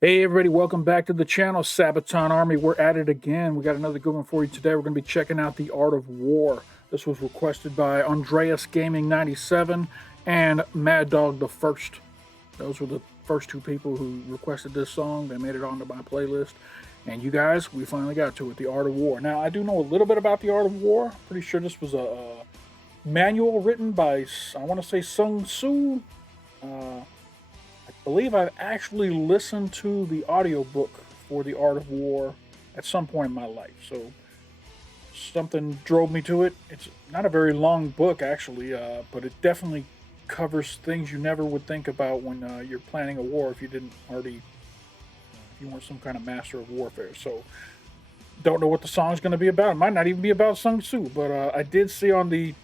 Hey everybody, welcome back to the channel, Sabaton Army. We're at it again. We got another good one for you today. We're going to be checking out The Art of War. This was requested by Andreas Gaming 97 and Mad Dog the First. Those were the first two people who requested this song. They made it onto my playlist. And you guys, we finally got to it, The Art of War. Now, I do know a little bit about The Art of War. Pretty sure this was a manual written by, I want to say, Sun Tzu. I believe I've actually listened to the audiobook for The Art of War at some point in my life. So something drove me to it. It's not a very long book, actually, but it definitely covers things you never would think about when you're planning a war if you didn't already, if you weren't some kind of master of warfare. So don't know what the song's going to be about. It might not even be about Sun Tzu, but I did see on the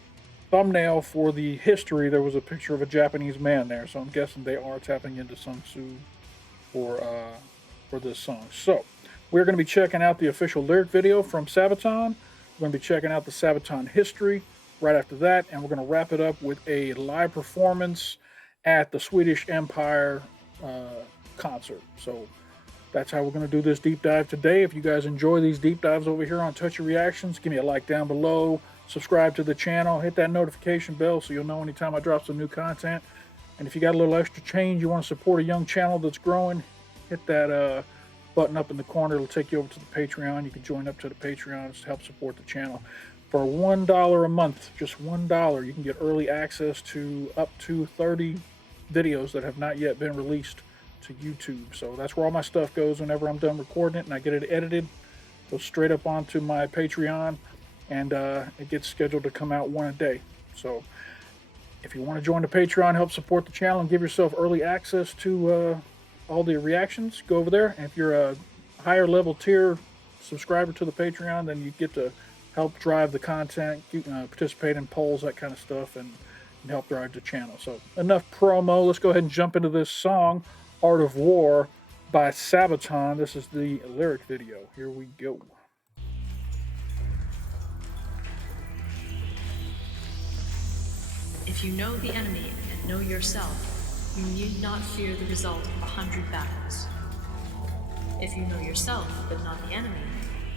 thumbnail for the history there was a picture of a Japanese man there, so I'm guessing they are tapping into Sun Tzu for this song. So we're going to be checking out the official lyric video from Sabaton. We're going to be checking out the Sabaton history right after that, and we're going to wrap it up with a live performance at the Swedish Empire concert. So that's how we're going to do this deep dive today. If you guys enjoy these deep dives over here on Touchy Reactions, give me a like down below, subscribe to the channel, hit that notification bell so you'll know anytime I drop some new content. And if you got a little extra change, you want to support a young channel that's growing, hit that button up in the corner. It'll take you over to the Patreon. You can join up to the Patreon to help support the channel. For $1 a month, just $1, you can get early access to up to 30 videos that have not yet been released to YouTube. So that's where all my stuff goes whenever I'm done recording it and I get it edited. Goes straight up onto my Patreon, and it gets scheduled to come out one a day. So if you want to join the Patreon, help support the channel, and give yourself early access to all the reactions, go over there. And if you're a higher level tier subscriber to the Patreon, then you get to help drive the content, participate in polls, that kind of stuff, and help drive the channel. So enough promo. Let's go ahead and jump into this song, Art of War by Sabaton. This is the lyric video. Here we go. If you know the enemy and know yourself, you need not fear the result of 100 battles. If you know yourself but not the enemy,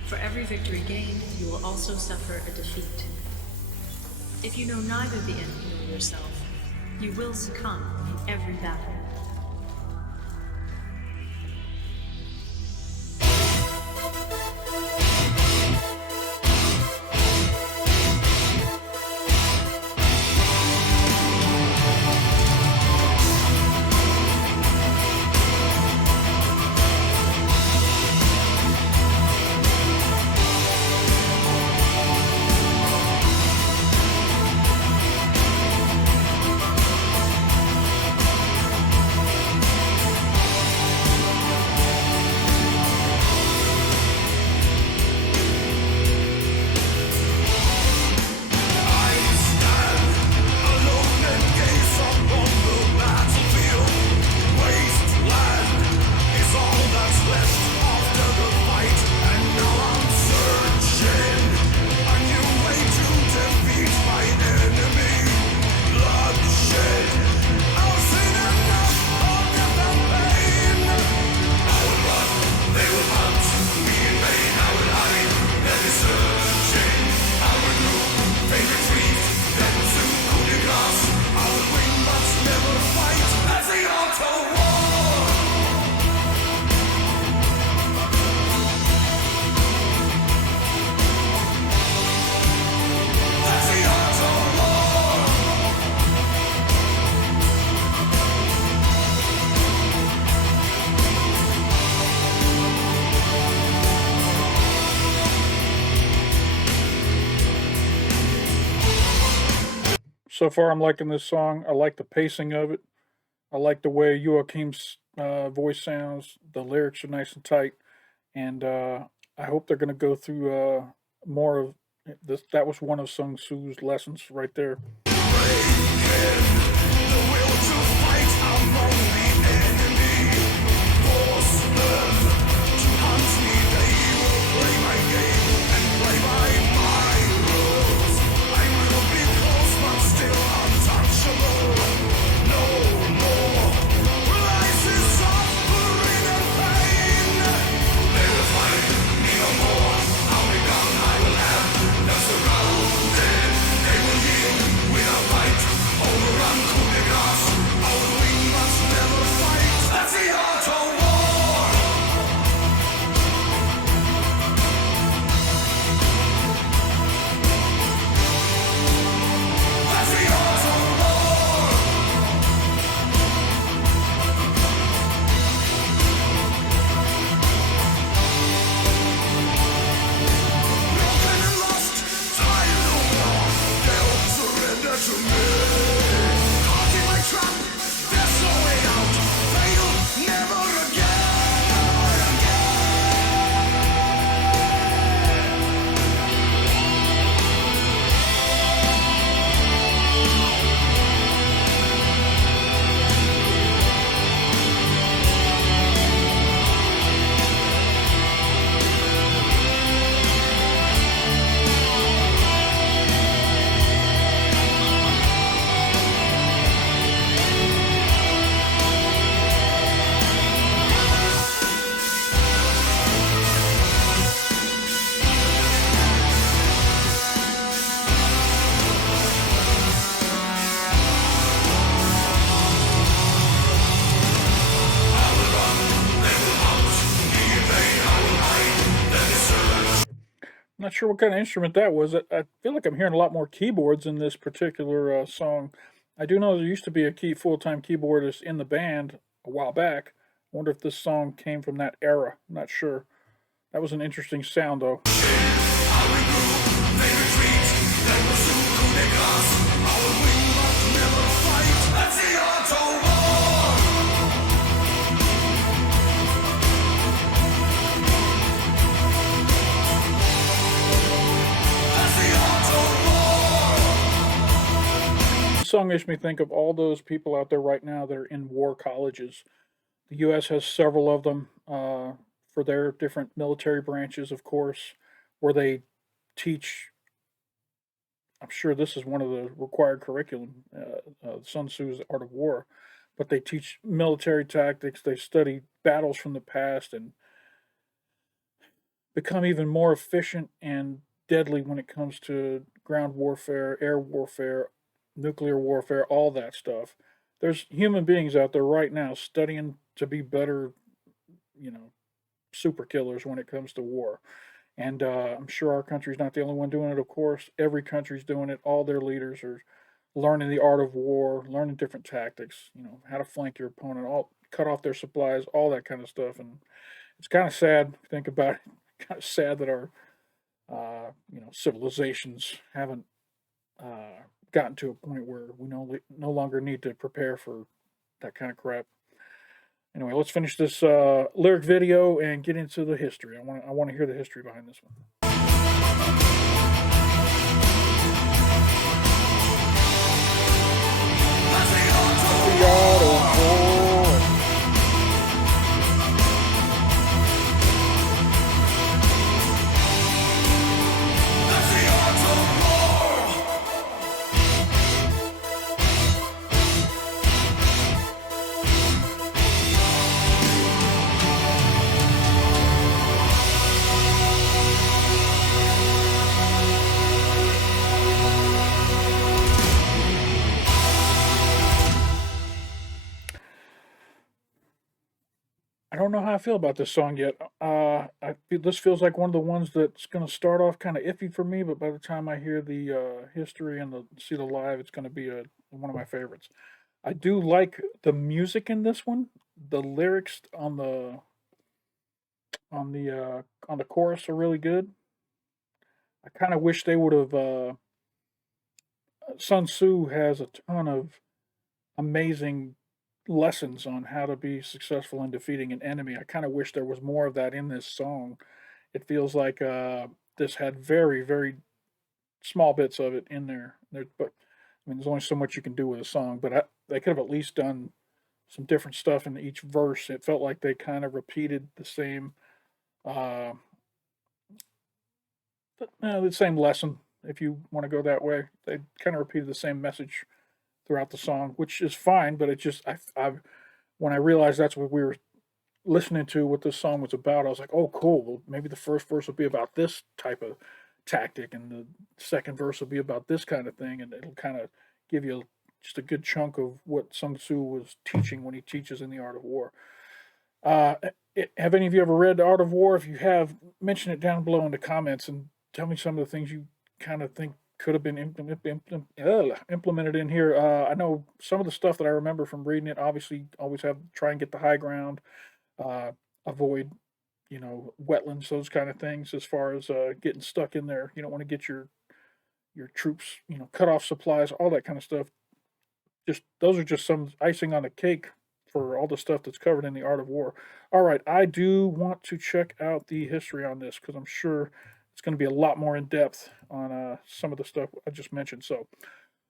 for every victory gained, you will also suffer a defeat. If you know neither the enemy nor yourself, you will succumb in every battle. So far, I'm liking this song. I like the pacing of it. I like the way Joachim's voice sounds. The lyrics are nice and tight, and I hope they're going to go through more of this. That was one of Sun Tzu's lessons right there. not sure what kind of instrument that was. I feel like I'm hearing a lot more keyboards in this particular song. I do know there used to be a full-time keyboardist in the band a while back. I wonder if this song came from that era. I'm not sure. That was an interesting sound, though. This song makes me think of all those people out there right now that are in war colleges. The U.S. has several of them for their different military branches, of course, where they teach. I'm sure this is one of the required curriculum, Sun Tzu's Art of War, but they teach military tactics. They study battles from the past and become even more efficient and deadly when it comes to ground warfare, air warfare, nuclear warfare, all that stuff. There's human beings out there right now studying to be better, you know, super killers when it comes to war. And I'm sure our country's not the only one doing it, of course. Every country's doing it. All their leaders are learning the art of war, learning different tactics, how to flank your opponent, all cut off their supplies, all that kind of stuff. And it's kind of sad to think about it. Kind of sad that our, civilizations haven't gotten to a point where we no longer need to prepare for that kind of crap. Anyway, let's finish this lyric video and get into the history. I want to hear the history behind this one. The art of war. I don't know how I feel about this song yet. This feels like one of the ones that's going to start off kind of iffy for me, but by the time I hear the history and see the live, it's going to be one of my favorites. I do like the music in this one. The lyrics on the chorus are really good. I kind of wish they would have. Sun Tzu has a ton of amazing lessons on how to be successful in defeating an enemy. I kind of wish there was more of that in this song. It feels like this had very, very small bits of it in there. But I mean, there's only so much you can do with a song. But they could have at least done some different stuff in each verse. It felt like they kind of repeated the same lesson. If you want to go that way, they kind of repeated the same message throughout the song, which is fine. But it just, when I realized that's what we were listening to, what this song was about, I was like, oh, cool. Well, maybe the first verse will be about this type of tactic, and the second verse will be about this kind of thing, and it'll kind of give you just a good chunk of what Sun Tzu was teaching when he teaches in the Art of War. Have any of you ever read The Art of War? If you have, mention it down below in the comments and tell me some of the things you kind of think could have been implemented in here. I know some of the stuff that I remember from reading it. Obviously, always try and get the high ground, avoid, wetlands, those kind of things. As far as getting stuck in there, you don't want to get your troops, cut off supplies, all that kind of stuff. Just those are just some icing on the cake for all the stuff that's covered in the Art of War. All right, I do want to check out the history on this because I'm sure it's going to be a lot more in depth on some of the stuff I just mentioned. So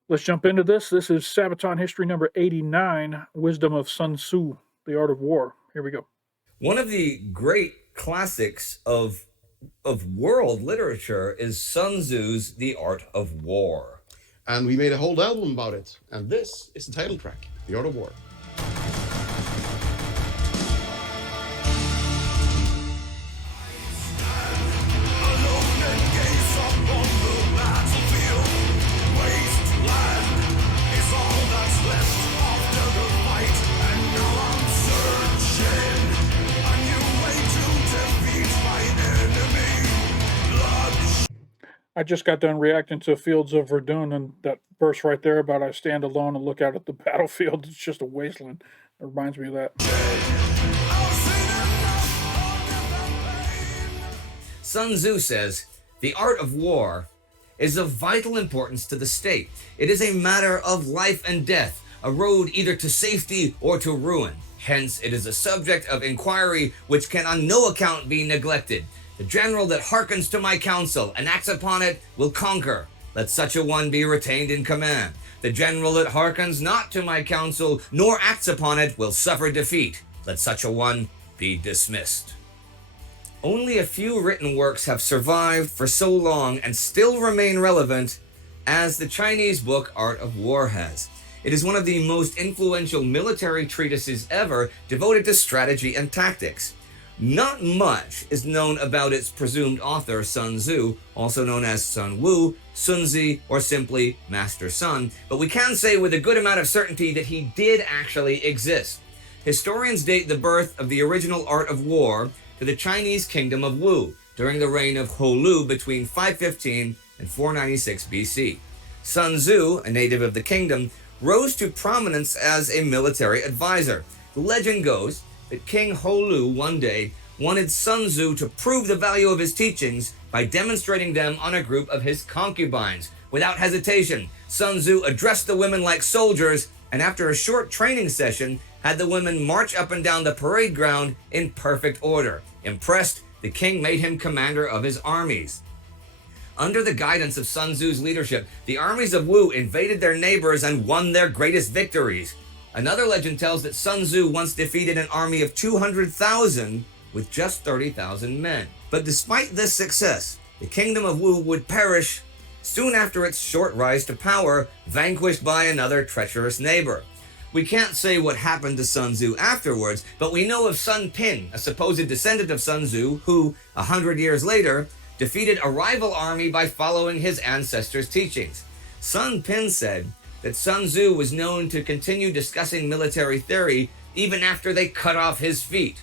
let's jump into this. This is Sabaton History number 89, Wisdom of Sun Tzu, The Art of War. Here we go. One of the great classics of world literature is Sun Tzu's The Art of War. And we made a whole album about it. And this is the title track, The Art of War. I just got done reacting to Fields of Verdun, and that verse right there about I stand alone and look out at the battlefield. It's just a wasteland. It reminds me of that. Sun Tzu says, the art of war is of vital importance to the state. It is a matter of life and death, a road either to safety or to ruin. Hence, it is a subject of inquiry which can on no account be neglected. The general that hearkens to my counsel and acts upon it will conquer. Let such a one be retained in command. The general that hearkens not to my counsel nor acts upon it will suffer defeat. Let such a one be dismissed. Only a few written works have survived for so long and still remain relevant as the Chinese book Art of War has. It is one of the most influential military treatises ever devoted to strategy and tactics. Not much is known about its presumed author, Sun Tzu, also known as Sun Wu, Sun Tzu, or simply Master Sun, but we can say with a good amount of certainty that he did actually exist. Historians date the birth of the original Art of War to the Chinese kingdom of Wu during the reign of Ho Lu between 515 and 496 BC. Sun Tzu, a native of the kingdom, rose to prominence as a military advisor. The legend goes that King Ho Lu one day wanted Sun Tzu to prove the value of his teachings by demonstrating them on a group of his concubines. Without hesitation, Sun Tzu addressed the women like soldiers, and after a short training session, had the women march up and down the parade ground in perfect order. Impressed, the king made him commander of his armies. Under the guidance of Sun Tzu's leadership, the armies of Wu invaded their neighbors and won their greatest victories. Another legend tells that Sun Tzu once defeated an army of 200,000 with just 30,000 men. But despite this success, the kingdom of Wu would perish soon after its short rise to power, vanquished by another treacherous neighbor. We can't say what happened to Sun Tzu afterwards, but we know of Sun Pin, a supposed descendant of Sun Tzu, who, 100 years later, defeated a rival army by following his ancestors' teachings. Sun Pin said that Sun Tzu was known to continue discussing military theory even after they cut off his feet.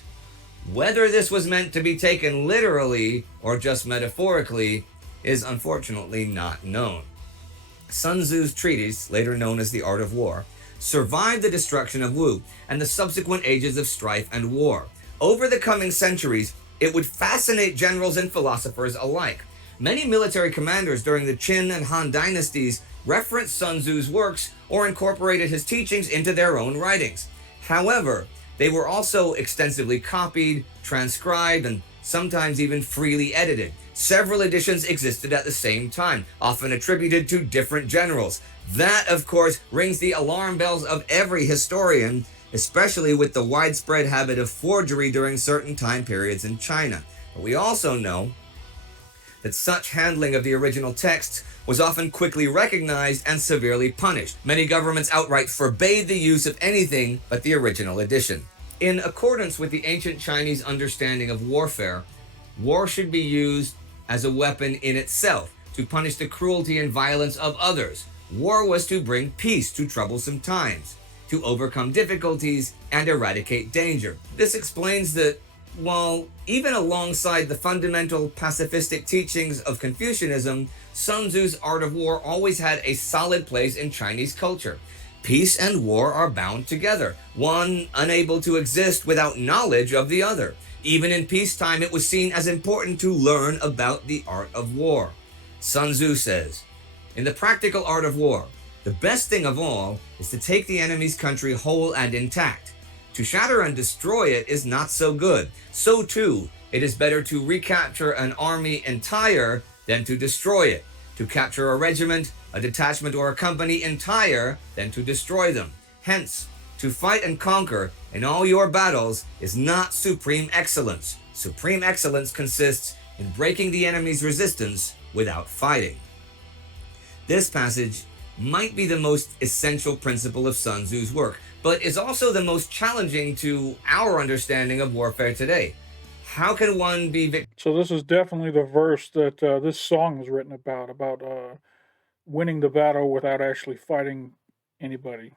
Whether this was meant to be taken literally or just metaphorically is unfortunately not known. Sun Tzu's treatise, later known as the Art of War, survived the destruction of Wu and the subsequent ages of strife and war. Over the coming centuries, it would fascinate generals and philosophers alike. Many military commanders during the Qin and Han dynasties referenced Sun Tzu's works or incorporated his teachings into their own writings. However, they were also extensively copied, transcribed, and sometimes even freely edited. Several editions existed at the same time, often attributed to different generals. That, of course, rings the alarm bells of every historian, especially with the widespread habit of forgery during certain time periods in China. But we also know that such handling of the original texts was often quickly recognized and severely punished. Many governments outright forbade the use of anything but the original edition. In accordance with the ancient Chinese understanding of warfare, war should be used as a weapon in itself to punish the cruelty and violence of others. War was to bring peace to troublesome times, to overcome difficulties and eradicate danger. This explains that while even alongside the fundamental pacifistic teachings of Confucianism, Sun Tzu's Art of War always had a solid place in Chinese culture. Peace and war are bound together, one unable to exist without knowledge of the other. Even in peacetime, it was seen as important to learn about the art of war. Sun Tzu says, in the practical art of war, the best thing of all is to take the enemy's country whole and intact. To shatter and destroy it is not so good. So too, it is better to recapture an army entire than to destroy it. To capture a regiment, a detachment, or a company entire than to destroy them. Hence, to fight and conquer in all your battles is not supreme excellence. Supreme excellence consists in breaking the enemy's resistance without fighting. This passage might be the most essential principle of Sun Tzu's work, but is also the most challenging to our understanding of warfare today. How can one be So this is definitely the verse that this song is written about winning the battle without actually fighting anybody,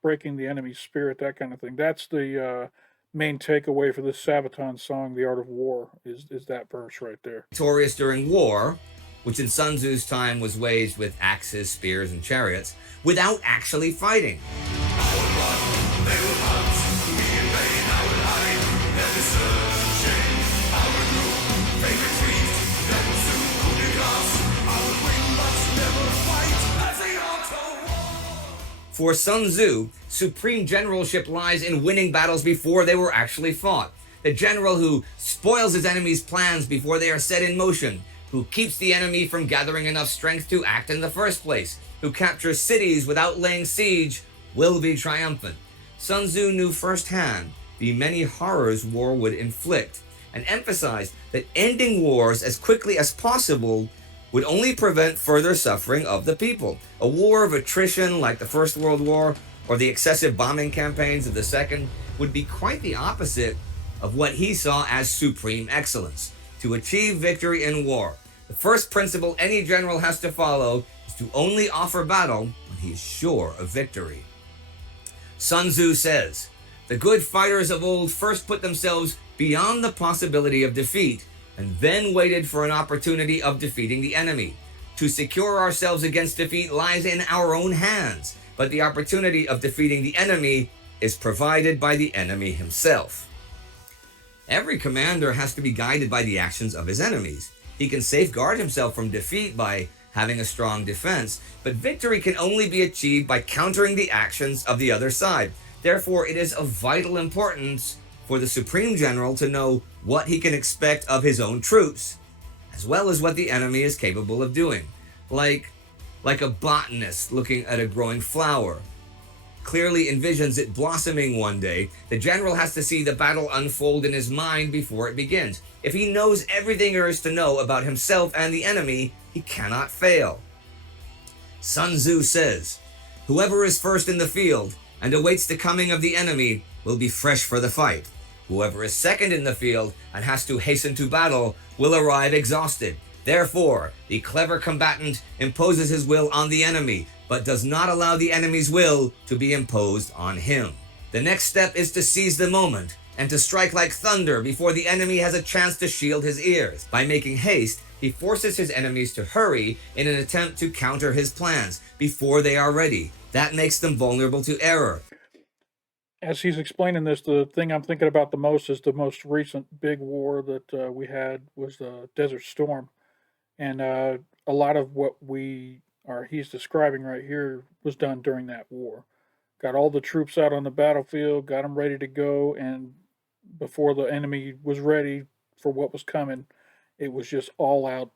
breaking the enemy's spirit, that kind of thing. That's the main takeaway for this Sabaton song, "The Art of War," is that verse right there. victorious during war which in Sun Tzu's time was waged with axes, spears, and chariots, without actually fighting. For Sun Tzu, supreme generalship lies in winning battles before they were actually fought. The general who spoils his enemy's plans before they are set in motion, who keeps the enemy from gathering enough strength to act in the first place, who captures cities without laying siege, will be triumphant. Sun Tzu knew firsthand the many horrors war would inflict, and emphasized that ending wars as quickly as possible would only prevent further suffering of the people. A war of attrition like the First World War or the excessive bombing campaigns of the Second would be quite the opposite of what he saw as supreme excellence. To achieve victory in war, the first principle any general has to follow is to only offer battle when he is sure of victory. Sun Tzu says, "The good fighters of old first put themselves beyond the possibility of defeat, and then waited for an opportunity of defeating the enemy. To secure ourselves against defeat lies in our own hands, but the opportunity of defeating the enemy is provided by the enemy himself." Every commander has to be guided by the actions of his enemies. He can safeguard himself from defeat by having a strong defense, but victory can only be achieved by countering the actions of the other side. Therefore, it is of vital importance for the Supreme General to know what he can expect of his own troops, as well as what the enemy is capable of doing. Like a botanist looking at a growing flower, clearly envisions it blossoming one day, the general has to see the battle unfold in his mind before it begins. If he knows everything there is to know about himself and the enemy, he cannot fail. Sun Tzu says, "Whoever is first in the field and awaits the coming of the enemy will be fresh for the fight. Whoever is second in the field and has to hasten to battle will arrive exhausted. Therefore, the clever combatant imposes his will on the enemy, but does not allow the enemy's will to be imposed on him. The next step is to seize the moment and to strike like thunder before the enemy has a chance to shield his ears. By making haste, he forces his enemies to hurry in an attempt to counter his plans before they are ready. That makes them vulnerable to error." As he's explaining this, the thing I'm thinking about the most is the most recent big war that we had was the Desert Storm, and a lot of what he's describing right here was done during that war. Got all the troops out on the battlefield, got them ready to go, and before the enemy was ready for what was coming, it was just all out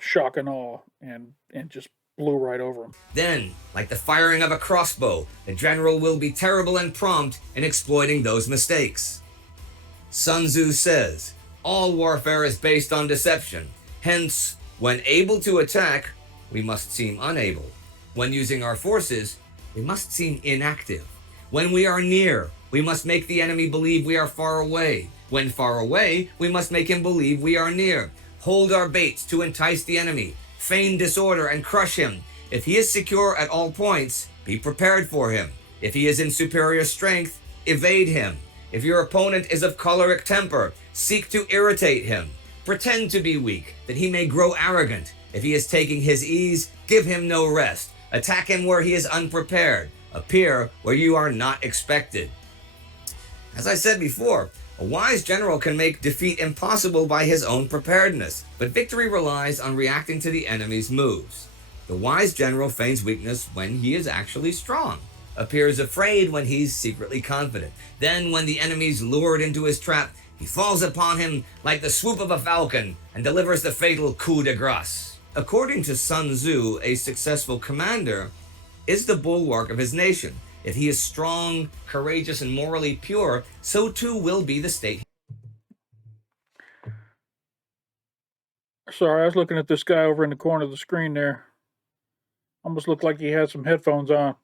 shock and awe, and just blew right over him. Then, like the firing of a crossbow, the general will be terrible and prompt in exploiting those mistakes. Sun Tzu says, "All warfare is based on deception. Hence, when able to attack, we must seem unable. When using our forces, we must seem inactive. When we are near, we must make the enemy believe we are far away. When far away, we must make him believe we are near. Hold our baits to entice the enemy. Feign disorder and crush him. If he is secure at all points, be prepared for him. If he is in superior strength, evade him. If your opponent is of choleric temper, seek to irritate him. Pretend to be weak, that he may grow arrogant. If he is taking his ease, give him no rest. Attack him where he is unprepared. Appear where you are not expected." As I said before, a wise general can make defeat impossible by his own preparedness, but victory relies on reacting to the enemy's moves. The wise general feigns weakness when he is actually strong, appears afraid when he's secretly confident. Then, when the enemy's lured into his trap, he falls upon him like the swoop of a falcon and delivers the fatal coup de grace. According to Sun Tzu, a successful commander is the bulwark of his nation. If he is strong, courageous, and morally pure, so too will be the state. Sorry, I was looking at this guy over in the corner of the screen there. Almost looked like he had some headphones on.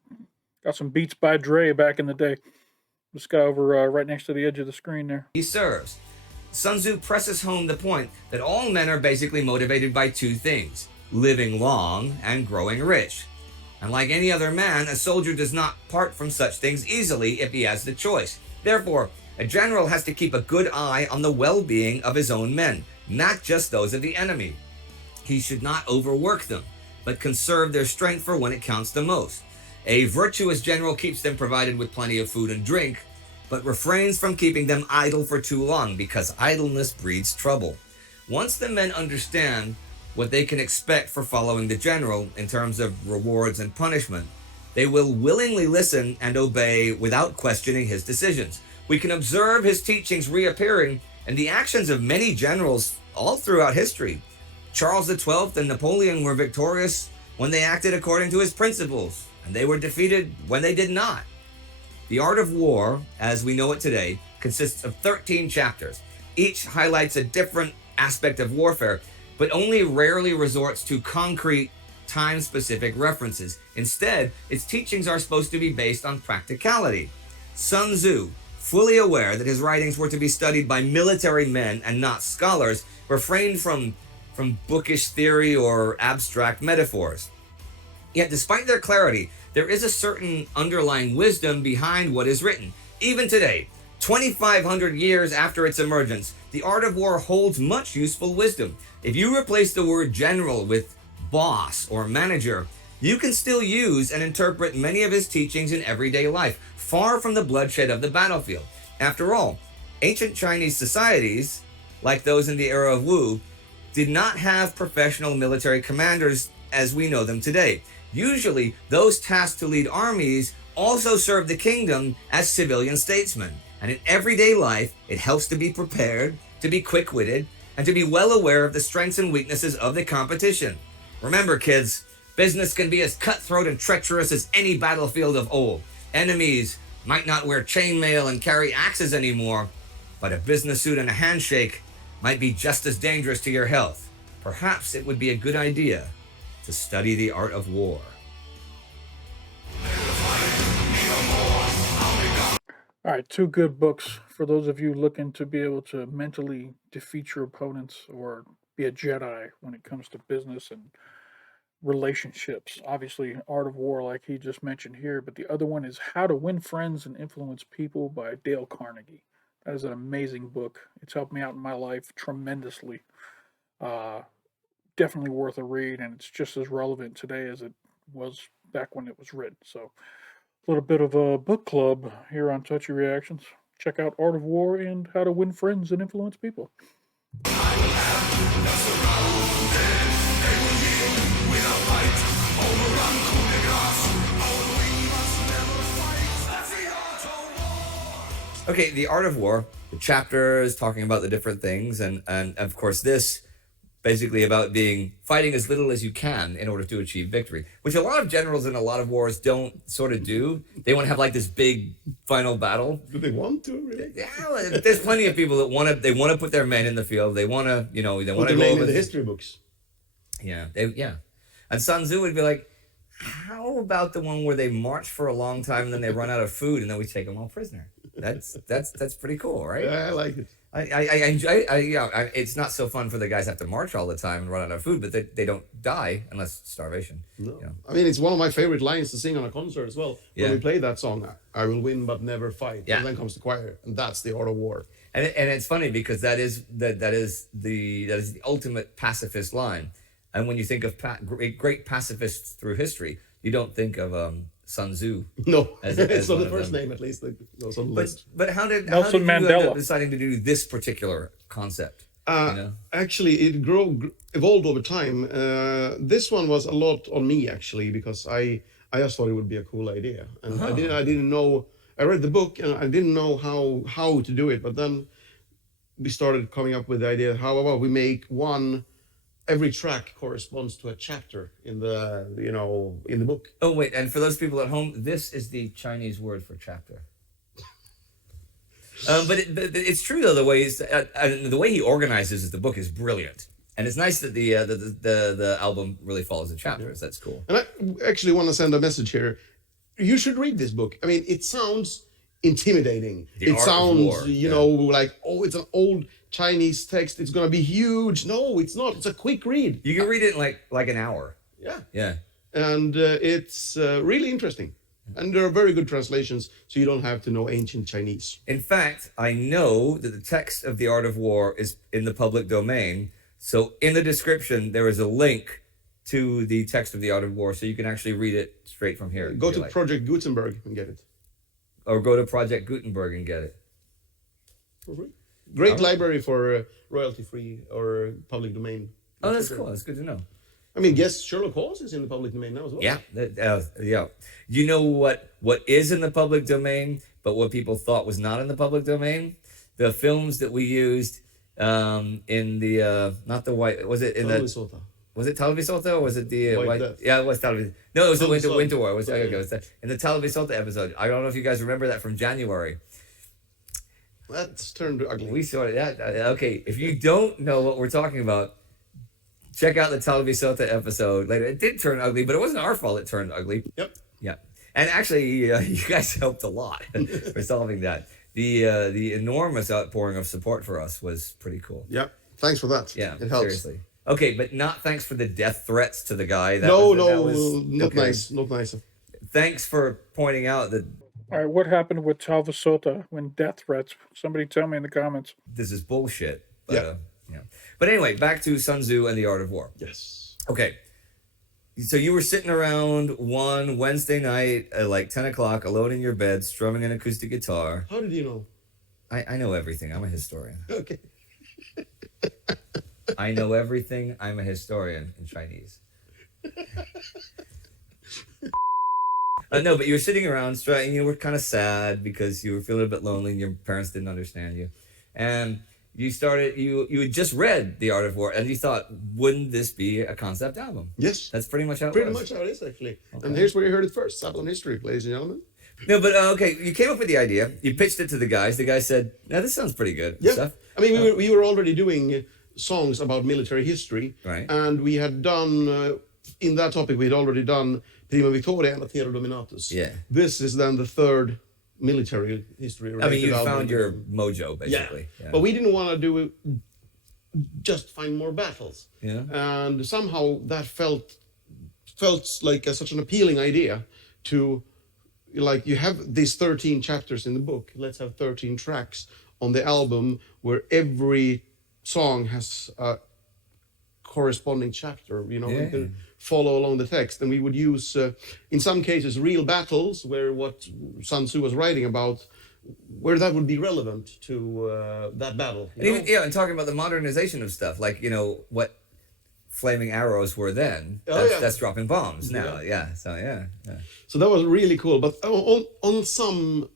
Got some Beats by Dre back in the day. This guy over right next to the edge of the screen there. He serves. Sun Tzu presses home the point that all men are basically motivated by two things: living long and growing rich. And like any other man, a soldier does not part from such things easily if he has the choice. Therefore, a general has to keep a good eye on the well-being of his own men, not just those of the enemy. He should not overwork them, but conserve their strength for when it counts the most. A virtuous general keeps them provided with plenty of food and drink, but refrains from keeping them idle for too long, because idleness breeds trouble. Once the men understand what they can expect for following the general in terms of rewards and punishment, they will willingly listen and obey without questioning his decisions. We can observe his teachings reappearing in the actions of many generals all throughout history. Charles XII and Napoleon were victorious when they acted according to his principles, and they were defeated when they did not. The Art of War, as we know it today, consists of 13 chapters. Each highlights a different aspect of warfare, but only rarely resorts to concrete, time-specific references. Instead, its teachings are supposed to be based on practicality. Sun Tzu, fully aware that his writings were to be studied by military men and not scholars, refrained from bookish theory or abstract metaphors. Yet, despite their clarity, there is a certain underlying wisdom behind what is written. Even today, 2,500 years after its emergence, the Art of War holds much useful wisdom. If you replace the word general with boss or manager, you can still use and interpret many of his teachings in everyday life, far from the bloodshed of the battlefield. After all, ancient Chinese societies, like those in the era of Wu, did not have professional military commanders as we know them today. Usually, those tasked to lead armies also serve the kingdom as civilian statesmen. And in everyday life, it helps to be prepared, to be quick-witted, and to be well aware of the strengths and weaknesses of the competition. Remember, kids, business can be as cutthroat and treacherous as any battlefield of old. Enemies might not wear chainmail and carry axes anymore, but a business suit and a handshake might be just as dangerous to your health. Perhaps it would be a good idea to study the art of war. All right, two good books for those of you looking to be able to mentally defeat your opponents or be a Jedi when it comes to business and relationships. Obviously, Art of War, like he just mentioned here, but the other one is How to Win Friends and Influence People by Dale Carnegie. That is an amazing book. It's helped me out in my life tremendously. Uh, Definitely worth a read, and it's just as relevant today as it was back when it was written. So, a little bit of a book club here on Touchy Reactions. Check out Art of War and How to Win Friends and Influence People. Okay, the Art of War, the chapter is talking about the different things, and of course this basically about fighting as little as you can in order to achieve victory, which a lot of generals in a lot of wars don't sort of do. They want to have like this big final battle. Do they want to, really? Yeah, well, there's plenty of people that want to put their men in the field. They want to, they want to Put their go name over in the history books. Yeah, and Sun Tzu would be like, how about the one where they march for a long time and then they run out of food and then we take them all prisoner? That's pretty cool, right? Yeah, I like it. I enjoy. It's not so fun for the guys that have to march all the time and run out of food, but they don't die unless starvation. No. You know? I mean, it's one of my favorite lines to sing on a concert as well. Yeah. When we play that song, I will win but never fight. Yeah. And then comes the choir, and that's the Art of War. And it's funny because that is the ultimate pacifist line. And when you think of great pacifists through history, you don't think of Sun Tzu. No, as it's not one the of first them. name at least. Like, on the list. But how did Nelson you end Mandela. up deciding to do this particular concept? Actually, it evolved over time. This one was a lot on me actually because I just thought it would be a cool idea, and I didn't know. I read the book and I didn't know how to do it, but then we started coming up with the idea. How about we make every track corresponds to a chapter in the in the book. Oh wait, and for those people at home, this is the Chinese word for chapter. But it's true though, the way he organizes the book is brilliant, and it's nice that the album really follows the chapters. That's cool. And I actually want to send a message here. You should read this book. I mean, it sounds intimidating. It sounds, like, oh, it's an old Chinese text. It's gonna be huge. No, it's not. It's a quick read. You can read it in like an hour. Yeah. Yeah. And it's really interesting. And there are very good translations, so you don't have to know ancient Chinese. In fact, I know that the text of The Art of War is in the public domain So in the description, there is a link to the text of The Art of War, so you can actually read it straight from here. Go to Project Gutenberg and get it. Or go to Project Gutenberg and get it. Great library for royalty-free or public domain. Oh, that's cool. That's good to know. I mean, guess Sherlock Holmes is in the public domain now as well. Yeah, yeah. You know what is in the public domain, but what people thought was not in the public domain? The films that we used in the not the white, was it in the was it Televisota or was it the White Death? Yeah, it was Televisota. No, it was the Televisota. Winter War. It was, Yeah, okay, yeah. it was in the Televisota episode. I don't know if you guys remember that from January. That's turned ugly. We saw it. Yeah, okay. If you don't know what we're talking about, check out the Televisota episode later. It did turn ugly, but it wasn't our fault it turned ugly. Yep. Yeah. And actually, you guys helped a lot for solving that. The enormous outpouring of support for us was pretty cool. Yep. Thanks for that. Yeah, it helps. seriously. Okay, but not thanks for the death threats to the guy. That No, was, not okay. nice. Not nice. Thanks for pointing out that All right, what happened with Talvasota when death threats? Somebody tell me in the comments. this is bullshit. But, Yeah. yeah. But anyway, back to Sun Tzu and the Art of War. Yes. Okay. So you were sitting around one Wednesday night at like 10 o'clock, alone in your bed, strumming an acoustic guitar. How did you know? I know everything. I'm a historian. Okay. I know everything. I'm a historian in Chinese. No, but you were sitting around, and you were kind of sad because you were feeling a bit lonely and your parents didn't understand you. And you had just read The Art of War and you thought, wouldn't this be a concept album? Yes. That's pretty much how it Pretty was. much how it is, actually. Okay. And here's where you heard it first. Sabaton History, ladies and gentlemen. No, but okay, you came up with the idea. You pitched it to the guys. The guys said, "Now this sounds pretty good." Yeah. Stuff. I mean, we were already doing songs about military history. Right. And we had done, in that topic, we had already done Prima Victoria and Terra Dominatus. Yeah. This is then the third military history. I mean, you album. found your mojo, basically. Yeah. But we didn't want to do it, just find more battles. Yeah. And somehow that felt like such an appealing idea to, like, you have these 13 chapters in the book. Let's have 13 tracks on the album where every song has a corresponding chapter. You know, Yeah. you can follow along the text. And we would use, in some cases, real battles where what Sun Tzu was writing about, where that would be relevant to that battle. And even, yeah, and talking about the modernization of stuff, like, you know, what flaming arrows were then. That's dropping bombs now. Yeah. So, yeah. So that was really cool. But on some,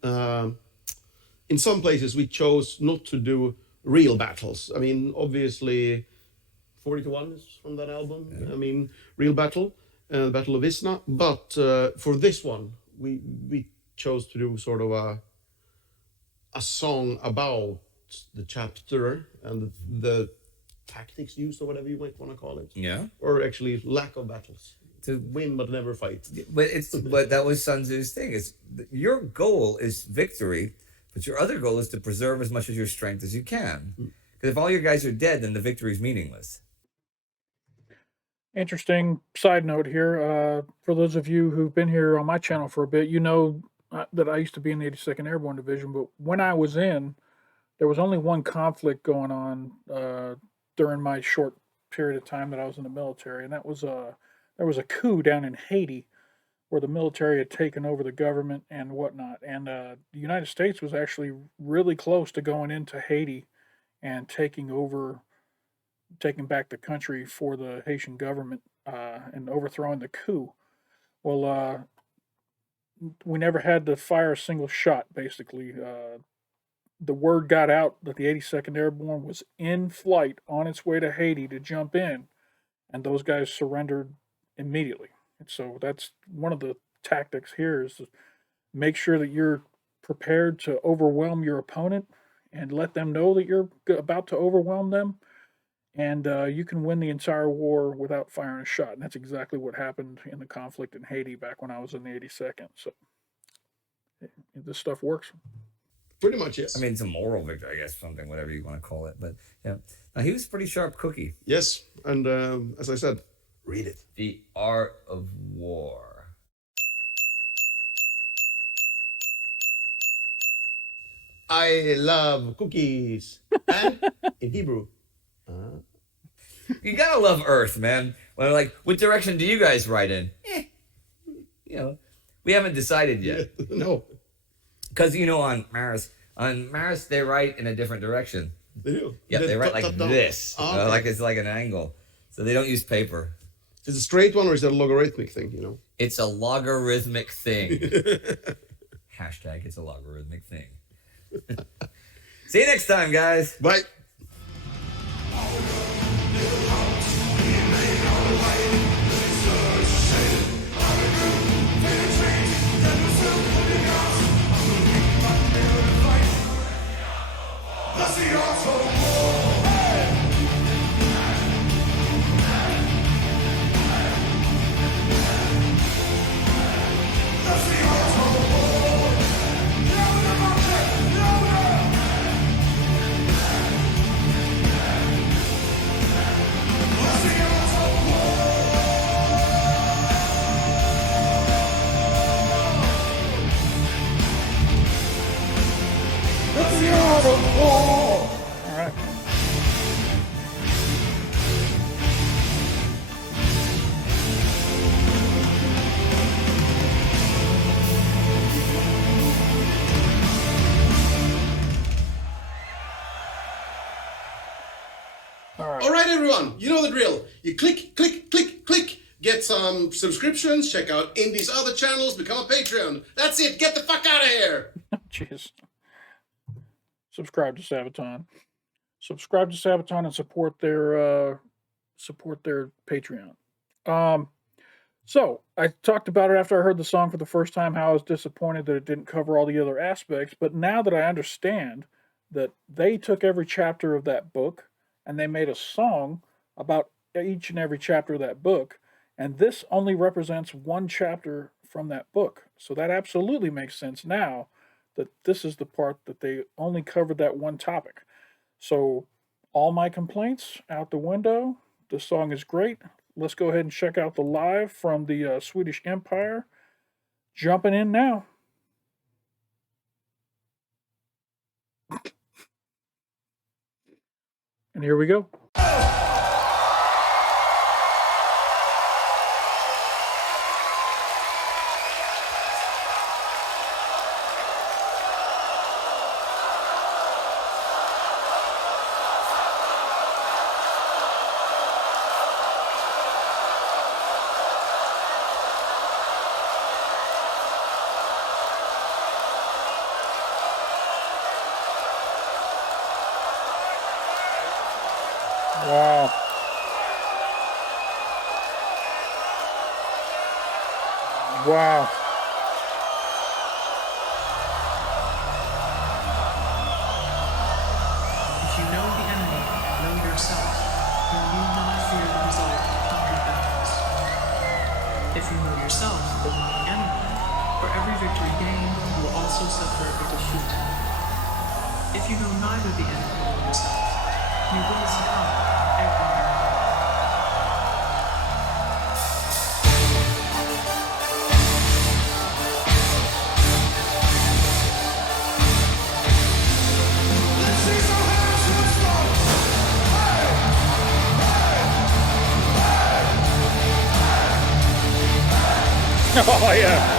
in some places, we chose not to do real battles. I mean, obviously, 40-1 is from that album. Yeah. I mean, real battle, the Battle of Isna. But for this one, we chose to do sort of a song about the chapter and the tactics used, or whatever you might want to call it. Yeah. Or actually lack of battles. To win but never fight. But that was Sun Tzu's thing. Is your goal is victory, but your other goal is to preserve as much of your strength as you can. Because if all your guys are dead, then the victory is meaningless. Interesting side note here. For those of you who've been here on my channel for a bit, you know that I used to be in the 82nd Airborne Division, but when I was in, there was only one conflict going on during my short period of time that I was in the military, and that was there was a coup down in Haiti where the military had taken over the government and whatnot, and the United States was actually really close to going into Haiti and taking back the country for the Haitian government and overthrowing the coup. Well, we never had to fire a single shot, basically. The word got out that the 82nd Airborne was in flight on its way to Haiti to jump in, and those guys surrendered immediately. And so that's one of the tactics here, is to make sure that you're prepared to overwhelm your opponent and let them know that you're about to overwhelm them, and you can win the entire war without firing a shot. And that's exactly what happened in the conflict in Haiti back when I was in the 82nd. So this stuff works. Pretty much, yes. I mean, it's a moral victory, I guess, something, whatever you want to call it. But yeah, now, he was a pretty sharp cookie. Yes, and as I said, read it. The Art of War. I love cookies. And in Hebrew. You gotta love Earth, man. When I'm like, what direction do you guys write in? You know, we haven't decided yet. No, Because on Mars they write in a different direction. they do. Yeah, they write like down. this, Okay. like it's like an angle. So they don't use paper. Is it a straight one or is it a logarithmic thing? It's a logarithmic thing. Hashtag it's a logarithmic thing. See you next time, guys. Bye. All right. All right, everyone. You know the drill. You click, click, click, click. Get some subscriptions. Check out Indy's other channels. Become a Patreon. That's it. Get the fuck out of here. Jeez. Subscribe to Sabaton. Subscribe to Sabaton and support their Patreon. So I talked about it after I heard the song for the first time, how I was disappointed that it didn't cover all the other aspects. But now that I understand that they took every chapter of that book and they made a song about each and every chapter of that book, and this only represents one chapter from that book. So that absolutely makes sense now that this is the part that they only covered that one topic. So all my complaints out the window. The song is great. Let's go ahead and check out the live from the Swedish Empire. Jumping in now. And here we go. Wow. Wow. If you know the enemy, know yourself. You need not fear the result of 100 battles. If you know yourself, but not the enemy, for every victory gained, you will also suffer a defeat. If you know neither the enemy nor yourself, you will succumb every battle. Oh, yeah.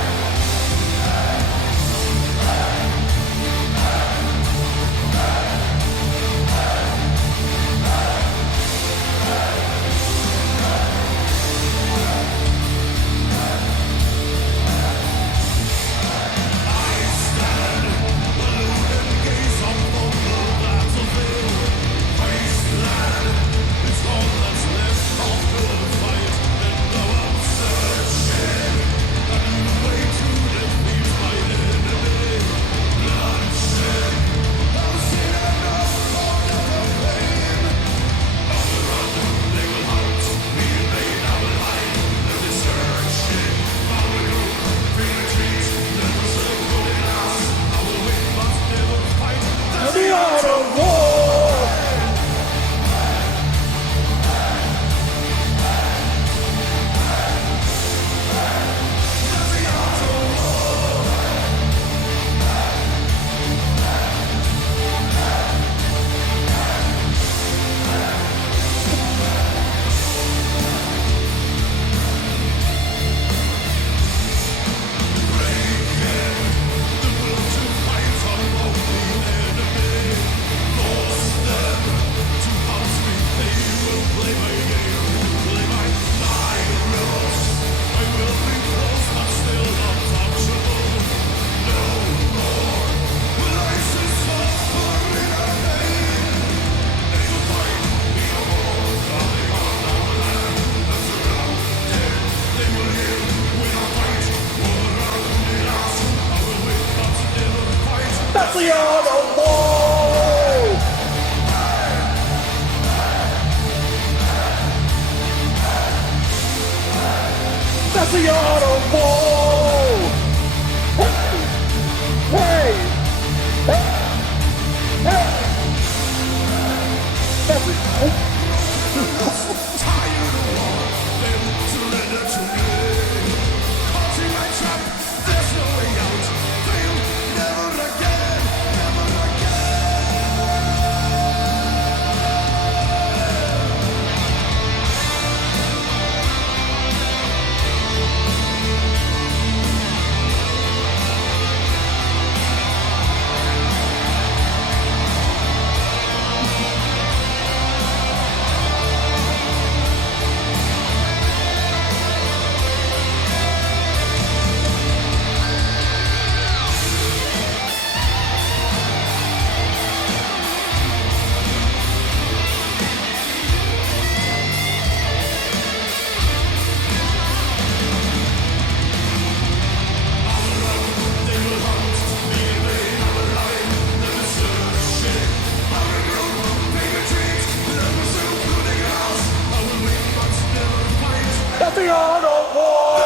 That's the art of war!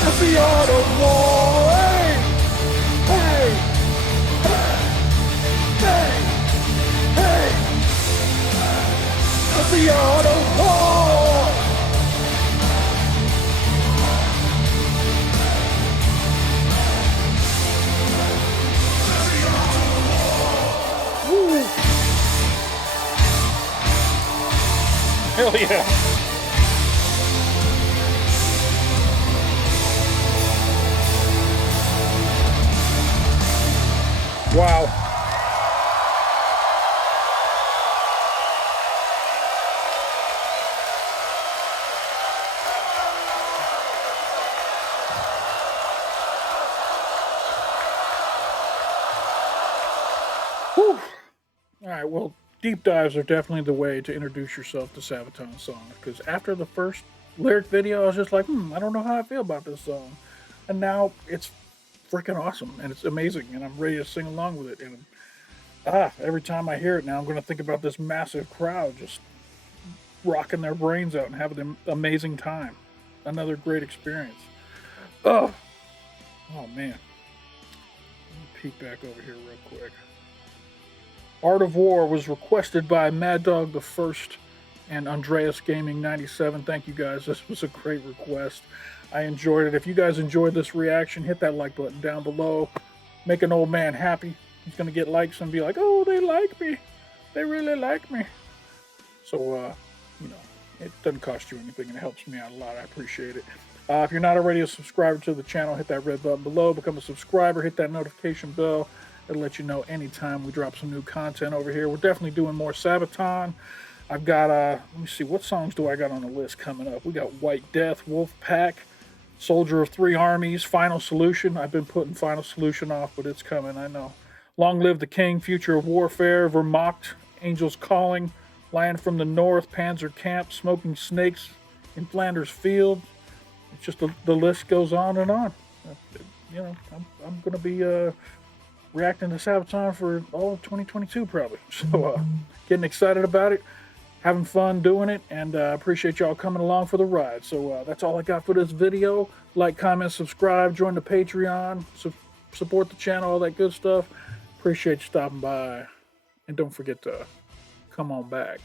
That's the art of war! Hey! Hey! Hey! Hey! That's the art of war! Woo! Hell yeah! Wow. Whew. All right, well, deep dives are definitely the way to introduce yourself to Sabaton songs, because after the first lyric video, I was just like, I don't know how I feel about this song. And now it's freaking awesome and it's amazing and I'm ready to sing along with it. And every time I hear it now, I'm going to think about this massive crowd just rocking their brains out and having an amazing time. Another great experience. Oh man. Let me peek back over here real quick. Art of War was requested by Mad Dog the First and Andreas Gaming 97. Thank you guys. This was a great request. I enjoyed it. If you guys enjoyed this reaction, hit that like button down below. Make an old man happy. He's going to get likes and be like, oh, they like me. They really like me. So, it doesn't cost you anything and it helps me out a lot. I appreciate it. If you're not already a subscriber to the channel, hit that red button below. Become a subscriber. Hit that notification bell. It'll let you know anytime we drop some new content over here. We're definitely doing more Sabaton. I've got, let me see, what songs do I got on the list coming up? We got White Death, Wolf Pack, Soldier of Three Armies, Final Solution. I've been putting Final Solution off, but it's coming, I know. Long Live the King, Future of Warfare, Vermocht, Angels Calling, Land from the North, Panzer Camp, Smoking Snakes in Flanders Field. It's just the list goes on and on. I'm going to be reacting to Sabaton for all of 2022 probably. So getting excited about it, having fun doing it, and appreciate y'all coming along for the ride. So that's all I got for this video. Like, comment, subscribe, join the Patreon, support the channel, all that good stuff. Appreciate you stopping by. And don't forget to come on back.